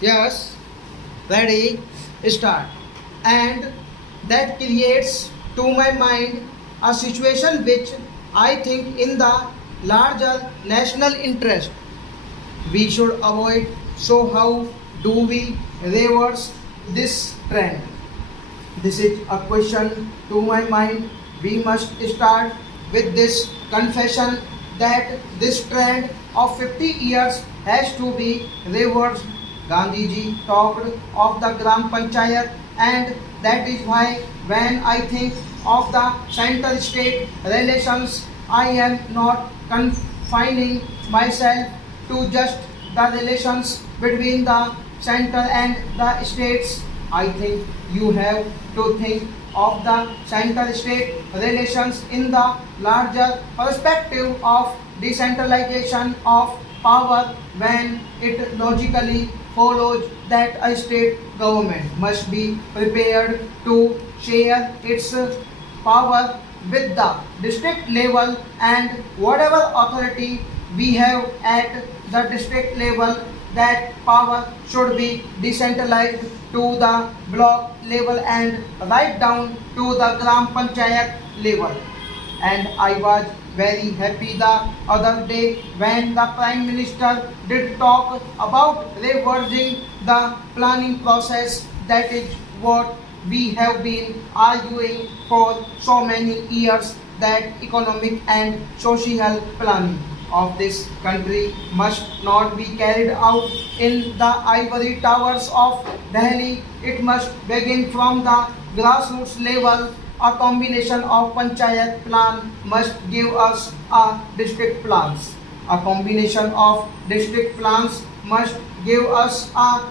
Yes, ready, start. And that creates to my mind a situation which I think in the larger national interest we should avoid. So how do we reverse this trend? This is a question to my mind. We must start with this confession that this trend of 50 years has to be reversed. Gandhiji talked of the Gram Panchayat, and that is why when I think of the center-state relations, I am not confining myself to just the relations between the center and the states. I think you have to think of the center-state relations in the larger perspective of decentralization of power, when it logically follows that a state government must be prepared to share its power with the district level, and whatever authority we have at the district level, that power should be decentralized to the block level and right down to the Gram Panchayat level. And I was very happy the other day when the Prime Minister did talk about reversing the planning process. That is what we have been arguing for so many years, that economic and social planning of this country must not be carried out in the ivory towers of Delhi. It must begin from the grassroots level. A combination of panchayat plan must give us a district plans. A combination of district plans must give us a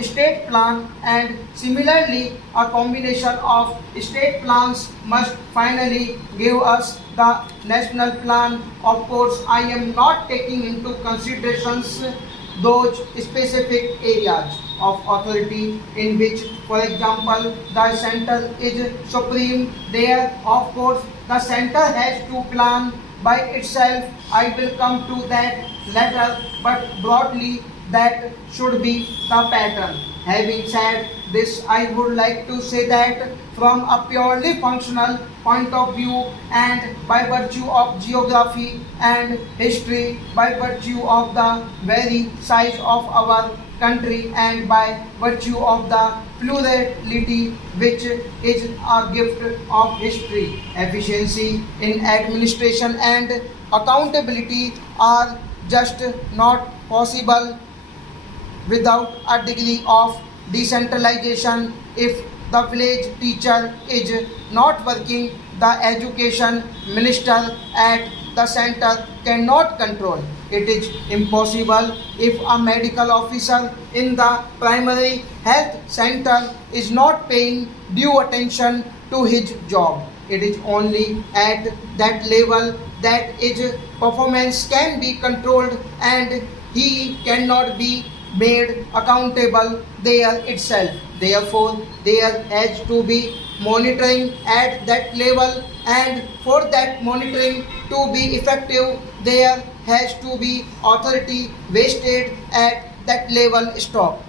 state plan, and similarly a combination of state plans must finally give us the national plan. Of course, I am not taking into considerations those specific areas of authority in which, for example, the center is supreme. There, of course, the center has to plan by itself. I will come to that later, but broadly that should be the pattern. Having said this, I would like to say that from a purely functional point of view, and by virtue of geography and history, by virtue of the very size of our country, and by virtue of the plurality which is a gift of history, efficiency in administration and accountability are just not possible without a degree of decentralization. If the village teacher is not working, the education minister at the center cannot control. It is impossible if a medical officer in the primary health center is not paying due attention to his job. It is only at that level that his performance can be controlled, and he cannot be made accountable there itself. Therefore, there has to be monitoring at that level, and for that monitoring to be effective, there has to be authority vested at that level. Stop.